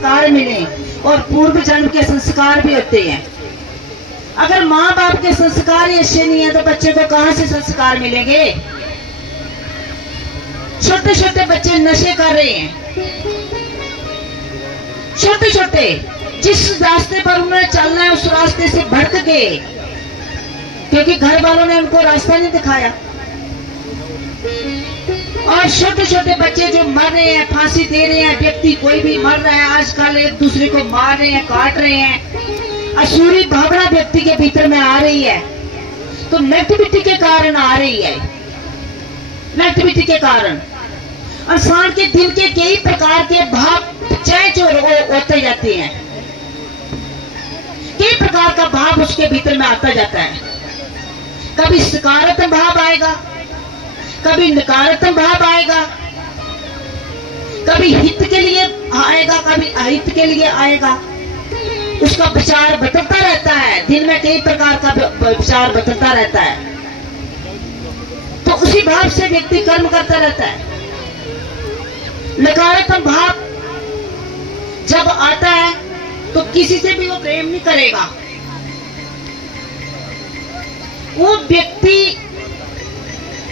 संस्कार मिले, और पूर्व जन्म के संस्कार भी होते हैं। अगर माँ बाप के संस्कार ही अच्छे नहीं है तो बच्चे को कहां से संस्कार मिलेंगे? छोटे छोटे बच्चे नशे कर रहे हैं, छोटे छोटे, जिस रास्ते पर उन्हें चलना है उस रास्ते से भटक गए, क्योंकि घर वालों ने उनको रास्ता नहीं दिखाया। और छोटे छोटे बच्चे जो मर रहे हैं, फांसी दे रहे हैं, व्यक्ति कोई भी मर रहा है आजकल, एक दूसरे को मार रहे हैं, काट रहे हैं, असुरी भावना व्यक्ति के भीतर में आ रही है। तो नेगेटिविटी के कारण आ रही है, नेगेटिविटी के कारण इंसान के दिल के कई प्रकार के भाव चैचोर होते जाते हैं, कई प्रकार का भाव उसके भीतर में आता जाता है। कभी सकारात्मक भाव आएगा, कभी नकारात्मक भाव आएगा, कभी हित के लिए आएगा, कभी अहित के लिए आएगा। उसका विचार बदलता रहता है, दिन में कई प्रकार का विचार बदलता रहता है। तो उसी भाव से व्यक्ति कर्म करता रहता है। नकारात्मक भाव जब आता है तो किसी से भी वो प्रेम नहीं करेगा, वो व्यक्ति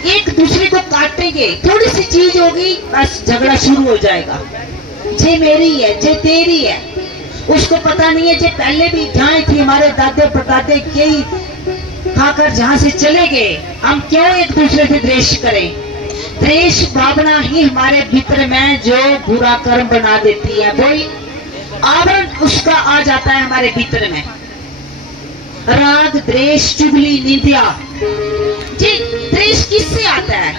एक दूसरे को काटेंगे, थोड़ी सी चीज होगी बस झगड़ा शुरू हो जाएगा, जे मेरी है, जे तेरी है। उसको पता नहीं है जे पहले भी जहाँ थी, हमारे दादे परदादे कई खाकर जहां से चले गए, हम क्यों एक दूसरे से द्वेष करें? द्वेष भावना ही हमारे भीतर में जो बुरा कर्म बना देती है, वही आवरण उसका आ जाता है हमारे भीतर में। राग, द्वेष, चुगली, निंदा, जी द्वेष किससे आता है?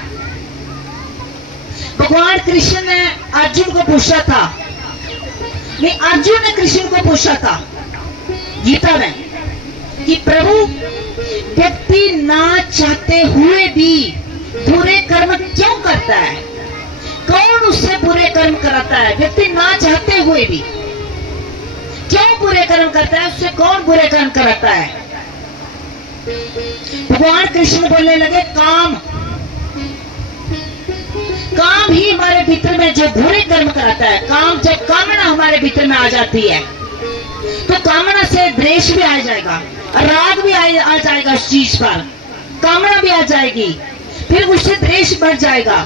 भगवान कृष्ण ने अर्जुन को पूछा था, नहीं अर्जुन ने कृष्ण को पूछा था गीता में कि प्रभु, व्यक्ति ना चाहते हुए भी बुरे कर्म क्यों करता है? कौन उससे बुरे कर्म कराता है? व्यक्ति ना चाहते हुए भी क्यों बुरे कर्म करता है? उससे कौन बुरे कर्म कराता है? भगवान कृष्ण बोलने लगे, काम। काम ही हमारे भीतर में जो बुरे कर्म कराता है। काम, जब कामना हमारे भीतर में आ जाती है तो कामना से द्वेष भी आ जाएगा, राग भी आ जाएगा उस चीज पर, कामना भी आ जाएगी, फिर उससे द्वेष बढ़ जाएगा,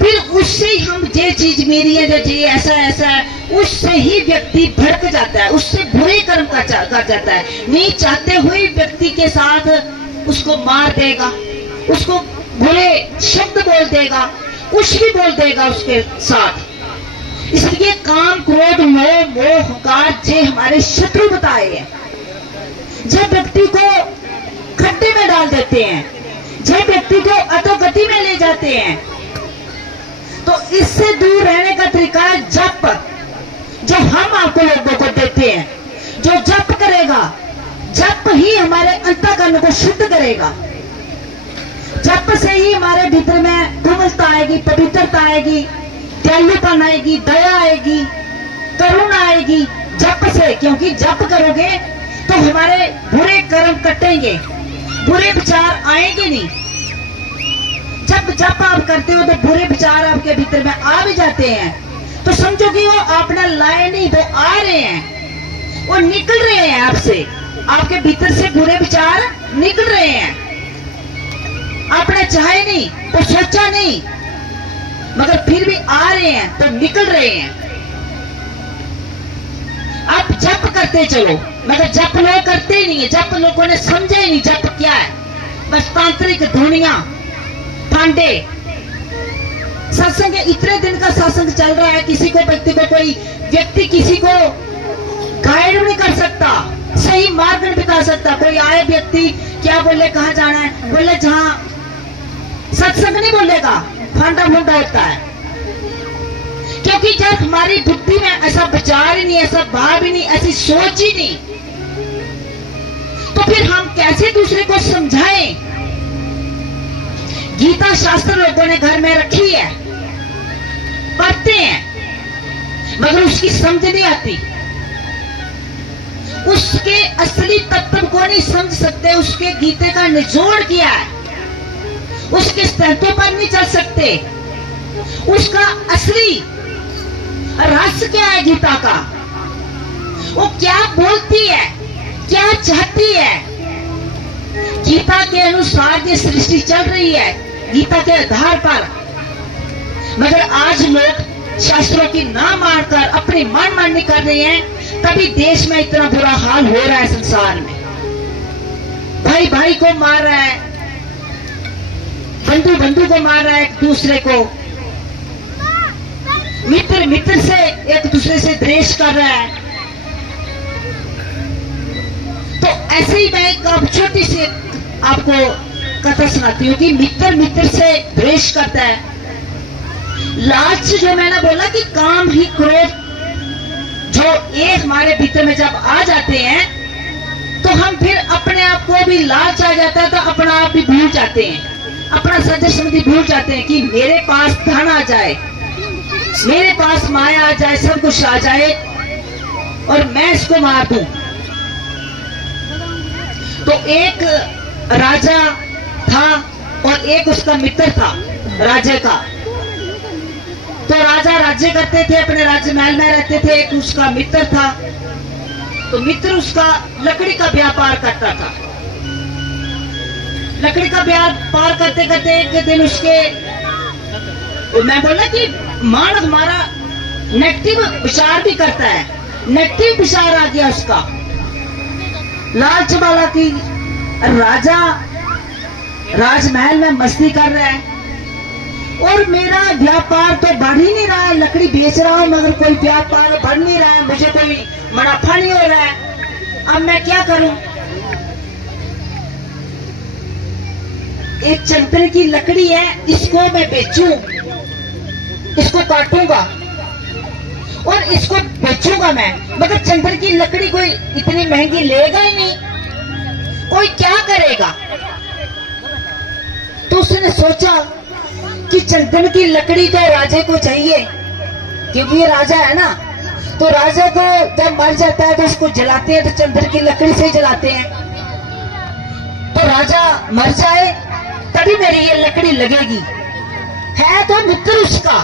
फिर उससे हम ये चीज मेरी है, जो ये ऐसा ऐसा है, उससे ही व्यक्ति भड़क जाता है, उससे बुरे कर्म कर जाता है। नहीं चाहते हुए व्यक्ति के साथ उसको मार देगा, उसको बुरे शब्द बोल देगा, कुछ भी बोल देगा उसके साथ। इसलिए काम, क्रोध, मोह, अहंकार जे हमारे शत्रु बताए हैं, जब व्यक्ति को खड्डे में डाल देते हैं, जब व्यक्ति को अधोगति में ले जाते हैं, तो इससे दूर रहने का तरीका है जप, जो हम आपको लोगों को देते हैं। जो जप करेगा, जप ही हमारे अंतःकरण को शुद्ध करेगा। जप से ही हमारे भीतर में कोमलता आएगी, पवित्रता आएगी, दयालुपन आएगी, दया आएगी, करुणा आएगी जप से। क्योंकि जप करोगे तो हमारे बुरे कर्म कटेंगे, बुरे विचार आएंगे नहीं। जब जप आप करते हो तो बुरे विचार आपके भीतर में आ भी जाते हैं, तो समझो कि वो आपने लाए नहीं, वो आ रहे हैं, वो निकल रहे हैं आपसे, आपके भीतर से बुरे विचार निकल रहे हैं। आपने चाहे नहीं, तो सोचा नहीं, मगर फिर भी आ रहे हैं, तो निकल रहे हैं। आप जप करते चलो, मगर जप लोग करते ही नहीं है, जप लोगों ने समझा ही नहीं जप क्या है। बस तांत्रिक धुनिया, फांडे, सत्संग इतने दिन का सत्संग चल रहा है, किसी को व्यक्ति को कोई व्यक्ति किसी को गाइड नहीं कर सकता, सही मार्ग नहीं बता सकता। कोई आए व्यक्ति क्या बोले, कहाँ जाना है, बोले जहां सत्संग नहीं बोलेगा, फांडा फुंडा होता है। क्योंकि जब हमारी बुद्धि में ऐसा विचार ही नहीं, ऐसा भाव ही नहीं, ऐसी सोच ही नहीं, तो फिर हम कैसे दूसरे को समझाएं? गीता शास्त्र लोगों ने घर में रखी है, पढ़ते हैं, मगर उसकी समझ नहीं आती, उसके असली तत्व को नहीं समझ सकते। उसके गीते का निचोड़ किया है, उसके स्तंभों पर नहीं चल सकते, उसका असली रस क्या है गीता का, वो क्या बोलती है, क्या चाहती है। गीता के अनुसार ये सृष्टि चल रही है, गीता के आधार पर। मगर आज लोग शास्त्रों की ना मानकर अपनी मनमानी कर रहे हैं, तभी देश में इतना बुरा हाल हो रहा है। संसार में भाई भाई को मार रहा है, बंधु बंधु को मार रहा है, एक दूसरे को, मित्र मित्र से एक दूसरे से द्वेष कर रहा है। तो ऐसे ही मैं एक छोटी सी आपको कथा सुनाती हूँ कि मित्र मित्र से द्वेष करता है। लालच, जो मैंने बोला कि काम ही क्रोध जो एक हमारे भीतर में जब आ जाते हैं तो हम फिर अपने आप को भी लालच आ जाता है, तो अपना आप भी भूल जाते हैं, अपना सज्जन समझी भूल जाते हैं कि मेरे पास धन आ जाए, मेरे पास माया आ जाए, सब कुछ आ जाए और मैं इसको मार दूं। तो एक राजा था और एक उसका मित्र था राजा का। तो राजा राज्य करते थे, अपने राज्य महल में रहते थे। एक उसका मित्र था, तो मित्र उसका लकड़ी का व्यापार करता था। लकड़ी का व्यापार करते करते एक दिन उसके, मैं बोला कि मान हमारा नेगेटिव विचार भी करता है, नेगेटिव विचार आ गया उसका, लालच वाला की राजा राजमहल में मस्ती कर रहा है और मेरा व्यापार तो बढ़ ही नहीं रहा है, लकड़ी बेच रहा हूं मगर कोई व्यापार बढ़ नहीं रहा है, मुझे कोई मुनाफा नहीं हो रहा है। अब मैं क्या करूं? एक चंदन की लकड़ी है, इसको मैं बेचूं, इसको काटूंगा और इसको बेचूंगा मैं, मगर चंदन की लकड़ी कोई इतनी महंगी लेगा ही नहीं, कोई क्या करेगा? तो उसने सोचा कि चंदन की लकड़ी तो राजा को चाहिए, क्योंकि ये राजा है ना, तो राजा को जब मर जाता है तो उसको जलाते हैं, तो चंदन की लकड़ी से जलाते हैं। तो राजा मर जाए तभी मेरी ये लकड़ी लगेगी। है तो मित्र उसका,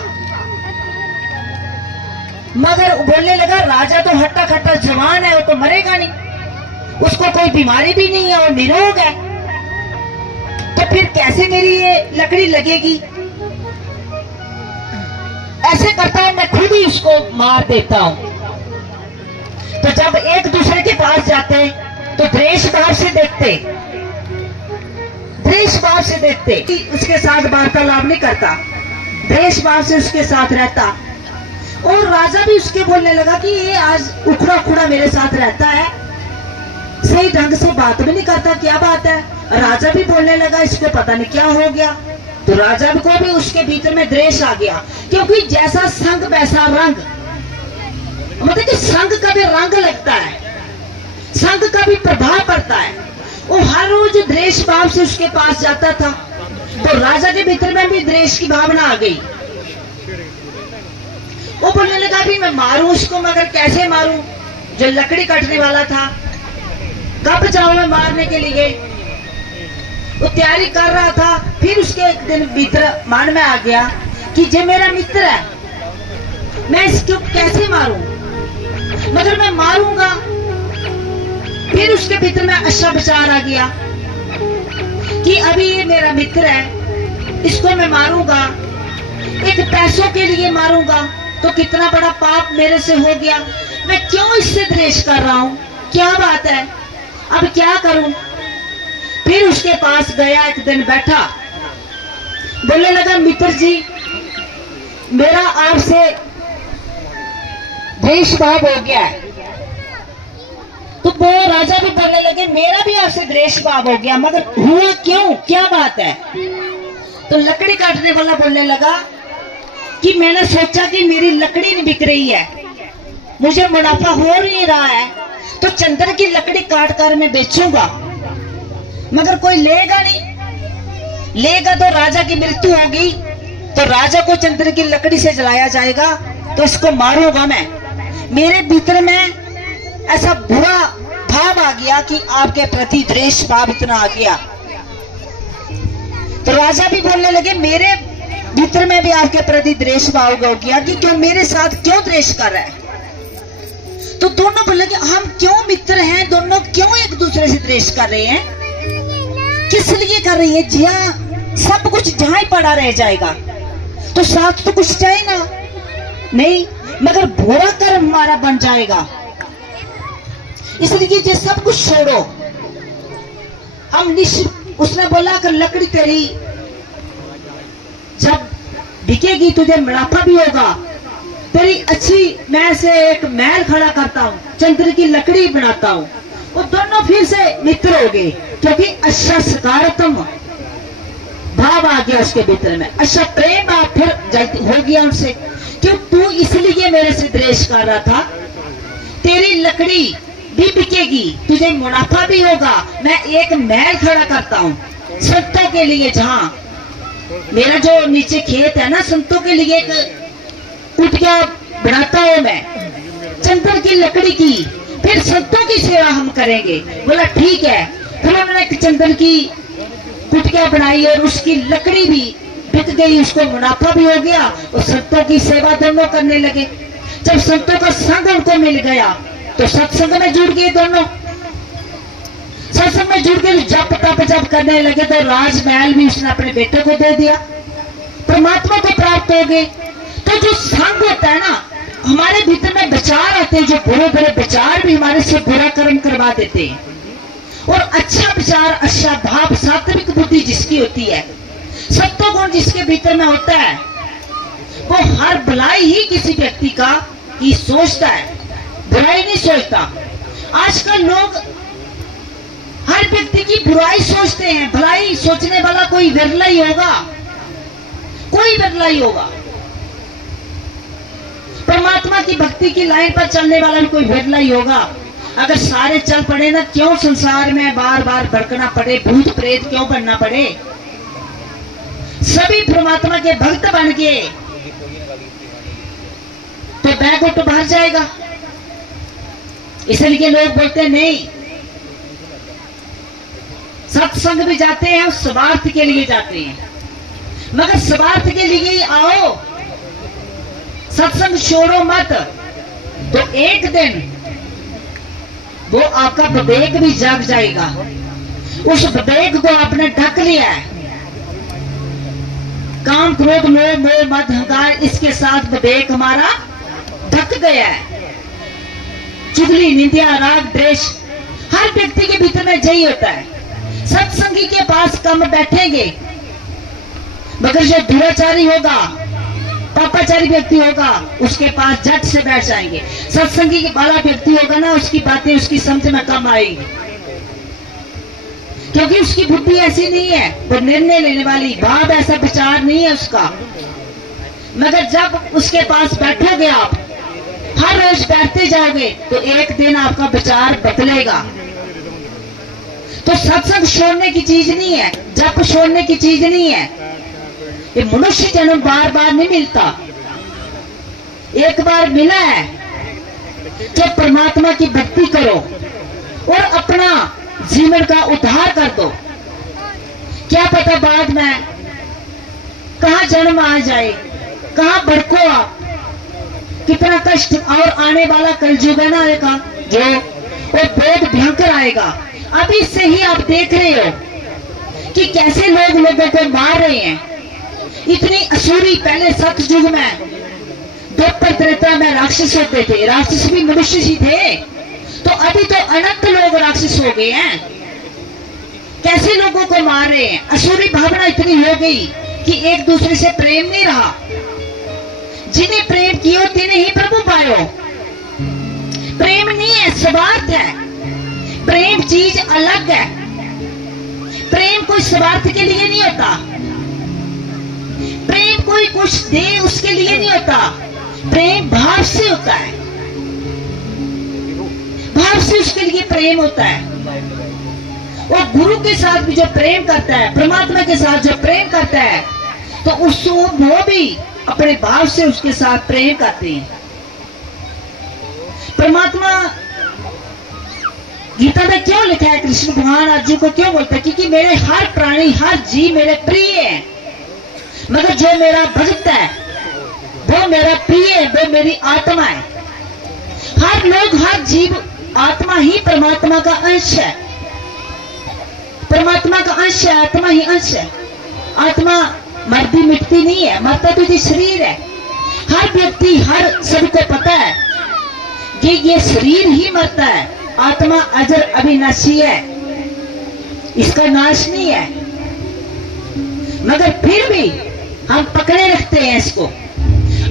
मगर बोलने लगा राजा तो हट्टा खट्टा जवान है, वो तो मरेगा नहीं, उसको कोई बीमारी भी नहीं है और निरोग है, तो फिर कैसे मेरी ये लकड़ी लगेगी? ऐसे करता है मैं खुद ही उसको मार देता हूं। तो जब एक दूसरे के पास जाते तो द्वेष भाव से देखते, द्वेष भाव से देखते कि उसके साथ वार्तालाप नहीं करता, द्वेष भाव से उसके साथ रहता। और राजा भी उसके बोलने लगा कि ये आज उखड़ा उखड़ा मेरे साथ रहता है, सही ढंग से बात भी नहीं करता, क्या बात है? राजा भी बोलने लगा इसको पता नहीं क्या हो गया। तो राजा को भी उसके भीतर में द्वेष आ गया, क्योंकि जैसा संग वैसा रंग, मतलब कि संग का भी रंग लगता है, संग का भी प्रभाव पड़ता है। वो हर रोज द्वेष भाव से उसके पास जाता था, तो राजा के भीतर में भी द्वेष की भावना आ गई। वो बोलने लगा भी मैं मारूं उसको, मगर कैसे मारूं? जो लकड़ी काटने वाला था, कब जाऊं मैं मारने के लिए? वो तैयारी कर रहा था। फिर उसके एक दिन भीतर मन में आ गया कि जो मेरा मित्र है, मैं इसको कैसे मारूं? मगर मैं मारूंगा। फिर उसके भीतर में अच्छा विचार आ गया कि अभी ये मेरा मित्र है, इसको मैं मारूंगा, एक पैसों के लिए मारूंगा तो कितना बड़ा पाप मेरे से हो गया, मैं क्यों इससे द्वेष कर रहा हूं? क्या बात है, अब क्या करूं? फिर उसके पास गया, एक दिन बैठा, बोलने लगा मित्र जी मेरा आपसे द्वेष भाव हो गया है। तो वो राजा भी बोलने लगे मेरा भी आपसे द्वेष भाव हो गया, मगर हुआ क्यों, क्या बात है? तो लकड़ी काटने वाला बोलने लगा कि मैंने सोचा कि मेरी लकड़ी नहीं बिक रही है, मुझे मुनाफा हो नहीं रहा है, तो चंदन की लकड़ी काट कर मैं बेचूंगा, मगर कोई लेगा नहीं, लेगा तो राजा की मृत्यु होगी, तो राजा को चंदन की लकड़ी से जलाया जाएगा, तो इसको मारूंगा मैं। मेरे भीतर में ऐसा बुरा भाव आ गया कि आपके प्रति द्वेष भाव इतना आ गया। तो राजा भी बोलने लगे मेरे भीतर में भी आपके प्रति द्वेष भाव हो गया कि क्यों मेरे साथ क्यों द्वेष कर रहा है। तो दोनों बोले कि हम क्यों मित्र हैं, दोनों क्यों एक दूसरे से द्वेष कर रहे हैं, किस लिए कर रही है। जिया सब कुछ जहां ही पड़ा रह जाएगा तो साथ तो कुछ चाहिए ना, नहीं, मगर बुरा कर्म हमारा बन जाएगा। इसलिए ये सब कुछ छोड़ो। हम उसने बोला कि लकड़ी तेरी जब बिकेगी तुझे मुनाफा भी होगा, तेरी अच्छी मैं से एक महल खड़ा करता हूँ, चंद्र की लकड़ी बनाता हूँ। वो दोनों फिर से मित्र हो गए क्योंकि अच्छा सकारात्मक भाव आ गया उसके भीतर में, अच्छा प्रेम भाव फिर हो गया उनसे। क्यों तू इसलिए मेरे से द्वेष कर रहा था, तेरी लकड़ी भी बिकेगी, तुझे मुनाफा भी होगा, मैं एक महल खड़ा करता हूँ संतों के लिए, जहाँ मेरा जो नीचे खेत है ना, संतों के लिए एक कुटिया बनाता हूँ मैं चंदन की लकड़ी की, फिर संतों की सेवा हम करेंगे। बोला ठीक है। फिर उन्होंने एक चंदन की कुटिया बनाई और उसकी लकड़ी भी बिक गई, उसको मुनाफा भी हो गया और संतों की सेवा दोनों करने लगे। जब संतों का संग उनको मिल गया तो सत्संग में जुड़ गए दोनों, सत्संग में जुड़ के जप तप जब करने लगे तो राजमहल भी उसने अपने बेटे को दे दिया, परमात्मा को प्राप्त हो गए। तो जो संग होता है ना, हमारे भीतर में विचार आते हैं, जो बुरे बुरे विचार भी हमारे से बुरा कर्म करवा देते हैं, और अच्छा विचार अच्छा भाव सात्विक बुद्धि जिसकी होती है, सत्व गुण जिसके भीतर में होता है, वो हर भलाई ही किसी व्यक्ति का ही सोचता है, बुराई नहीं सोचता। आजकल लोग हर व्यक्ति की बुराई सोचते हैं, भलाई सोचने वाला कोई विरला ही होगा, कोई विरला ही होगा। परमात्मा की भक्ति की लाइन पर चलने वाला भी कोई विरला ही होगा। अगर सारे चल पड़े ना, क्यों संसार में बार बार भड़कना पड़े, भूत प्रेत क्यों बनना पड़े, सभी परमात्मा के भक्त बन के तो बैकुंठ भर जाएगा। इसलिए लोग बोलते हैं नहीं, सत्संग भी जाते हैं उस स्वार्थ के लिए जाते हैं, मगर स्वार्थ के लिए ही आओ, सत्संग छोड़ो मत। तो एक दिन वो आपका विवेक भी जग जाएगा। उस विवेक को आपने ढक लिया है, काम क्रोध मोह मोह मद अहंकार, इसके साथ विवेक हमारा ढक गया है। चुगली निंदा राग द्वेष हर व्यक्ति के भीतर में यही होता है। सत्संगी के पास कम बैठेंगे, मगर जो दुराचारी होगा, पापाचारी व्यक्ति होगा, उसके पास झट से बैठ जाएंगे। सत्संगी वाला व्यक्ति होगा ना, उसकी बातें उसकी समझ में कम आएगी, क्योंकि उसकी बुद्धि ऐसी नहीं है, वो निर्णय लेने वाली, भाव ऐसा विचार नहीं है उसका। मगर जब उसके पास बैठोगे आप, हर रोज बैठते जाओगे, तो एक दिन आपका विचार बदलेगा। तो सत्संग छोड़ने की चीज नहीं है, जप छोड़ने की चीज नहीं है। ये मनुष्य जन्म बार बार नहीं मिलता, एक बार मिला है। तो परमात्मा की भक्ति करो और अपना जीवन का उद्धार कर दो। क्या पता बाद में कहां जन्म आ जाए, कहां भड़को आप, कितना कष्ट और आने वाला कलयुग है ना का जो, वो बहुत भयंकर आएगा। अभी से ही आप देख रहे हो कि कैसे लोग लोगों को मार रहे हैं। इतनी असुरी पहले सतयुग में, द्वापर त्रेता में राक्षस होते थे, राक्षस भी मनुष्य ही थे, तो अभी तो अनंत लोग राक्षस हो गए हैं। कैसे लोगों को मार रहे हैं, असुरी भावना इतनी हो गई कि एक दूसरे से प्रेम नहीं रहा। जिन्हें प्रेम कियो तिन्हें ही प्रभु पायो। प्रेम नहीं है, स्वार्थ है। प्रेम चीज अलग है। प्रेम कोई स्वार्थ के लिए नहीं होता, प्रेम कोई कुछ दे उसके लिए नहीं होता, प्रेम भाव से होता है, भाव से उसके लिए प्रेम होता है। और गुरु के साथ भी जो प्रेम करता है, परमात्मा के साथ जो प्रेम करता है, तो उसको वो भी अपने भाव से उसके साथ प्रेम करते हैं। परमात्मा गीता में क्यों लिखा है, कृष्ण भगवान अर्जुन को क्यों बोलता है, क्योंकि मेरे हर प्राणी हर जीव मेरे प्रिय है। मगर जो मेरा भक्त है, वो मेरा प्रिय है, वो मेरी आत्मा है। हर लोग, हर जीव आत्मा ही परमात्मा का अंश है। परमात्मा का अंश है, आत्मा ही अंश है। आत्मा मरती मिटती नहीं है, मरता तो ये शरीर है। हर व्यक्ति, हर सबको पता है कि ये शरीर ही मरता है, आत्मा अजर अविनाशी है, इसका नाश नहीं है। मगर फिर भी हम पकड़े रखते हैं इसको।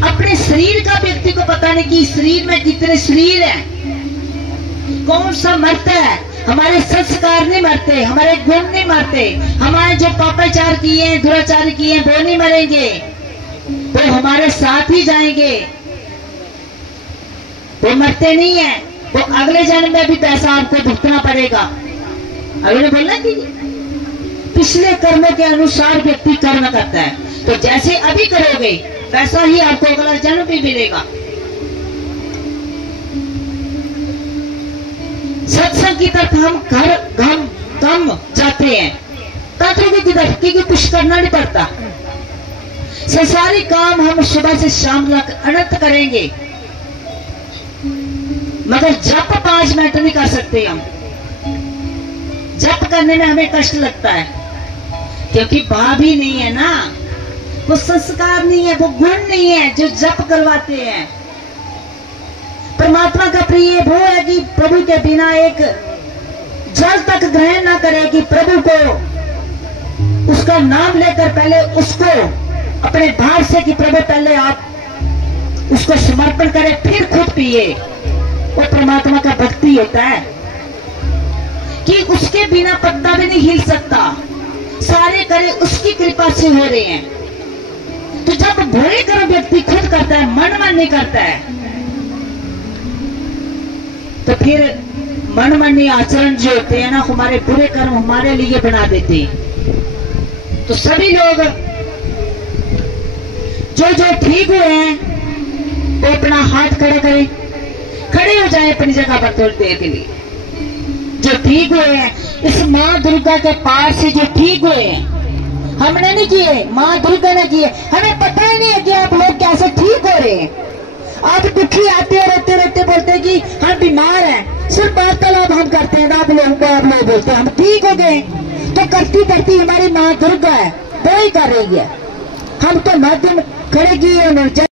अपने शरीर का व्यक्ति को पता नहीं कि शरीर में कितने शरीर हैं, कौन सा मरता है। हमारे संस्कार नहीं मरते, हमारे गुण नहीं मरते, हमारे जो पापाचार किए हैं, दुराचार किए हैं, वो नहीं मरेंगे, वो हमारे साथ ही जाएंगे, वो मरते नहीं है। वो अगले जन्म में भी पैसा आपको भुगतना पड़ेगा। अगले बोलना कि पिछले कर्मों के अनुसार व्यक्ति कर्म करता है, तो जैसे अभी करोगे वैसा ही आपको अगला जन्म भी मिलेगा। सत्संग की तरफ हम कम जाते हैं, तत्व की तरफ, क्योंकि कुछ करना नहीं पड़ता। संसारी काम हम सुबह से शाम तक अनंत करेंगे, मगर जप 5 मिनट नहीं कर सकते हम। जप करने में हमें कष्ट लगता है, क्योंकि भाव ही नहीं है ना, वो संस्कार नहीं है, वो गुण नहीं है जो जप करवाते हैं। परमात्मा का प्रिय वो है कि प्रभु के बिना एक जल तक ग्रहण ना करे, कि प्रभु को उसका नाम लेकर पहले उसको अपने भाव से, कि प्रभु पहले आप उसको समर्पण करें फिर खुद पिए। वो परमात्मा का भक्ति होता है कि उसके बिना पत्ता भी नहीं हिल सकता, सारे करे उसकी कृपा से हो रहे हैं। तो जब बुरे कर्म व्यक्ति खुद करता है, मन नहीं करता है, तो फिर मनमानी आचरण जो होते हैं ना, हमारे बुरे कर्म हमारे लिए बना देते हैं। तो सभी लोग जो ठीक हुए हैं वो अपना हाथ खड़ा करें, खड़े हो जाए अपनी जगह पर थोड़ी देर के लिए। जो ठीक हुए हैं, इस माँ दुर्गा के पार से जो ठीक हुए हैं, हमने नहीं किए, माँ दुर्गा ने किए। हमें पता ही नहीं है कि आप लोग कैसे ठीक हो रहे हैं। आप दुखी आते और रोते रोते बोलते हैं कि हम बीमार हैं, सिर्फ वार्तालाप हम करते हैं, आप लोग बोलते हैं हम ठीक हो गए। तो करती करती हमारी माँ दुर्गा है, वो ही कर रही है। हम तो माध्यम खड़े किए।